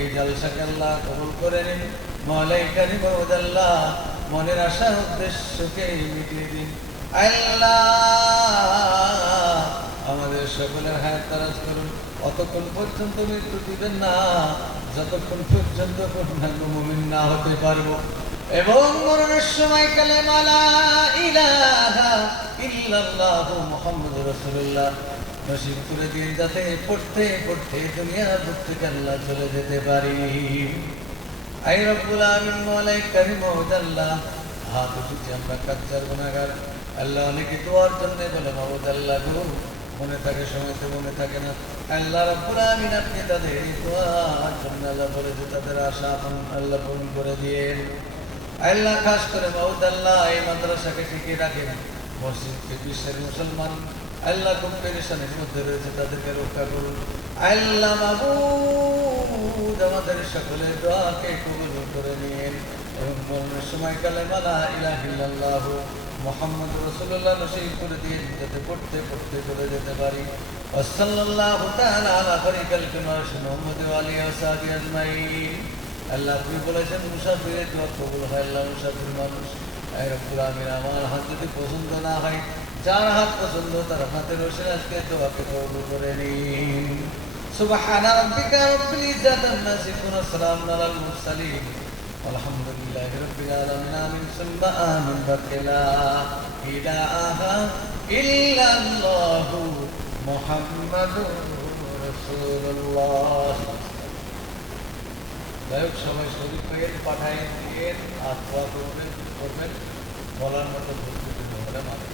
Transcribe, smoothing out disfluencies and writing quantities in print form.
এই জলসাকে আল্লাহ কবুল করে নিন। মওলাই কারীম আল্লাহ মনের আশা উদ্দেশ্যকে মিটিয়ে দিন। আল্লাহ আমাদের সকলের হায়াত দারাজ করুন। অতক্ষণ পর্যন্ত মৃত্যু দিবেন না যতক্ষণ পর্যন্ত পূর্ণাঙ্গ মুমিন না হতে পারবো, এবং মরণের সময় কালেমা লা ইলাহা ইল্লাল্লাহু মুহাম্মাদুর রাসূলুল্লাহ নসিব করে দিন, যাতে পড়তে পড়তে দুনিয়ার বুক থেকে আল্লাহ চলে যেতে পারি। আই রব্বুল আমিন মওলাই কারীম আল্লাহ হাত উঠেছি আমরা কাচ্চার গুনাহগার। আল্লাহ অনেকে দোয়ার জন্য বলে মাবুদ আল্লাহ গো, মনে থাকে সময়তে মনে থাকে না। আল্লাহ রব্বুল আমিন আপনি তাদের এই দোয়ার জন্য আল্লাহ বলে যে তাদের আশা আল্লাহ পূরণ করে দিয়েন। আল্লাহ খাস করে মাবুদ আল্লাহ এই মাদ্রাসাকে টিকে রাখেন, মসজিদকে বিশ্বের মুসলমান আল্লাহ খুব পেরেশানির মধ্যে রয়েছে তাদেরকে রক্ষা করুন। আল্লাহ মাবুদ আমাদের সকলের দোয়াকে কবুল করে নিন, এবং মরণের সময় কালেমা লা ইলাহা ইল্লাল্লাহু মুহাম্মাদুর রাসূলুল্লাহ নসিব করে দিন, যাতে পড়তে পড়তে চলে যেতে পারি। ওয়াসাল্লাল্লাহু তাআলা আলা খায়রিল খালকি মুহাম্মদ ওয়া আলিহি ওয়া সাহবিহি আজমাইন। আল্লাহ আপনি বলেছেন মুসাফিরের দোয়া কবুল হয়। আল্লাহ মুসাফির মানুষ, আই রব্বুল আমিন আমার হাত যদি পছন্দ না হয়, যার হাত পছন্দ তার হাতের রসে আজকে দোয়াকে কবুল করে নিন। সুবহানা রাব্বিকা রাব্বিল ইজ্জাতি আম্মা ইয়াসিফুন ওয়া সালামুন আলাল মুরসালিন আলহামদুলিল্লাহি রাব্বিল আলামিন। আমিন সুম্মা আমিন। লা ইলাহা ইল্লাল্লাহু মুহাম্মাদুর রাসূলুল্লাহ। গায়ক সবাই শরীফ হয়ে পাঠায় দিয়ে আর দোয়া করবেন, বলার মতো বলতে হলে মানে